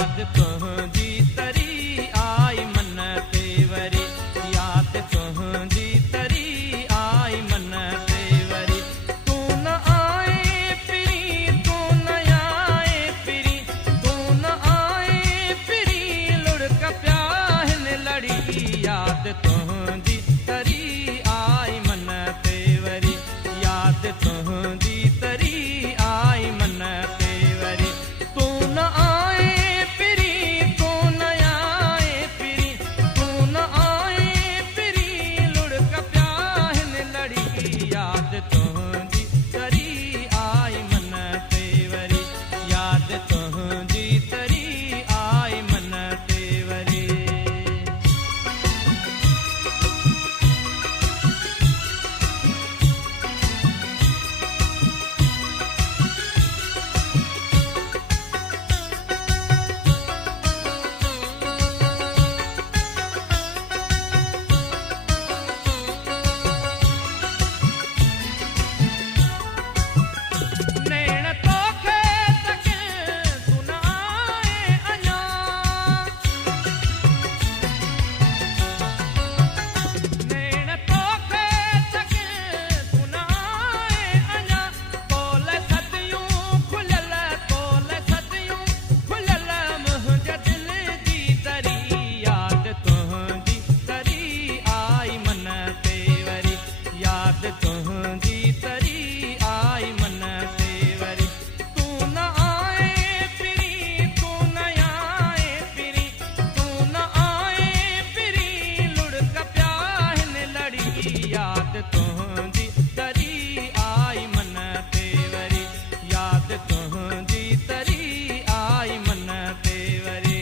याद तुहंजी तरी आई मन तेवरी, याद तुहंजी तरी आई मन तेवरी। तू न आए फिरी, तू न आए फिरी, तू न आए फिरी, लुढ़क प्याहन लड़ी। याद तुहंजी तरी आई मन तेवरी, याद तुहंजी तरी आई मन तेवरी। तू न आए फिरी, तू न आए फिरी, तू न आए फिरी, लुढ़क प्याहन लड़ी। याद तुहंजी तरी आई मन तेवरी, याद तुहंजी तरी आई मन तेवरी। नैण तोखे तकं तू न आए अञा, नैण तोखे तकं तू न आए अञा। तोल सदियूं खुलियल, तोल सदियूं खुलियल मुंहिंजे दिल जी दरी। याद तुहंजी तरी आई मन तेवरी, याद तुहंजी तरी आई मन तेवरी। तू न आए फिरी, तू न आए फिरी, तू न आए फिरी, लुढ़क प्याहन लड़ी। याद तुहंजी तरी आई मन तेवरी, याद तुहंजी तरी आई मन तेवरी।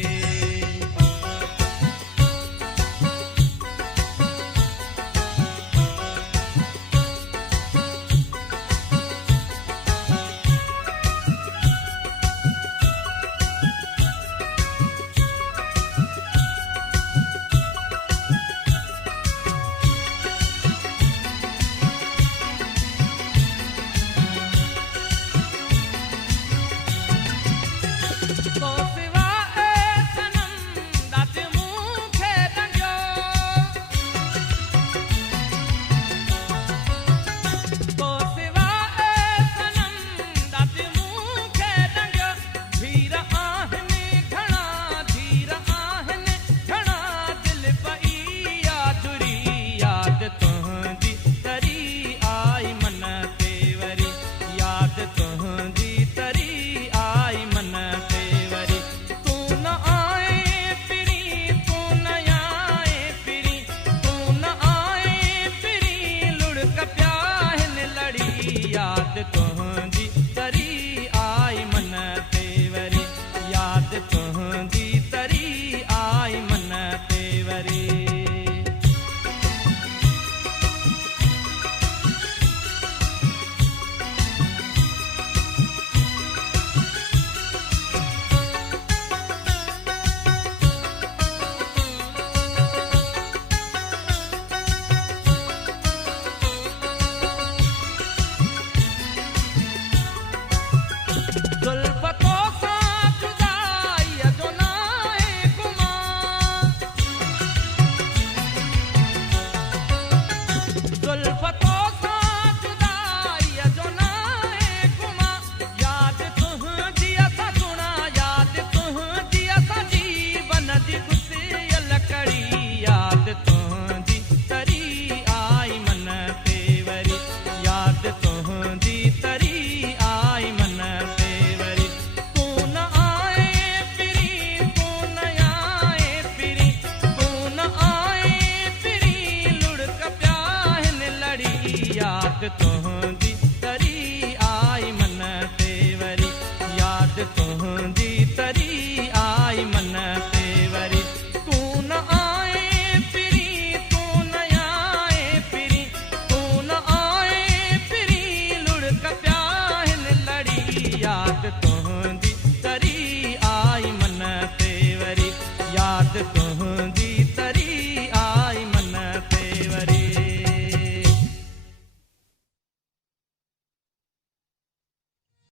तो सिवा ए सनम दात मूंखे रंगियो, तो सिवा ए सनम दात मूंखे रंगियो। धीर आहिनि घणा, धीर आहिनि घणा, दिल पई यादुरी। याद तुहंजी तरी आई मन तेवरी, याद तुहंजी तरी आई मन तेवरी। तू न आए फिरी, तू न आए फिरी, तू न आए फिरी, लुढ़क प्याहन लड़ी। याद तुहंजी तरी आई मन तेवरी, याद तुहंजी तरी आई मन तेवरी।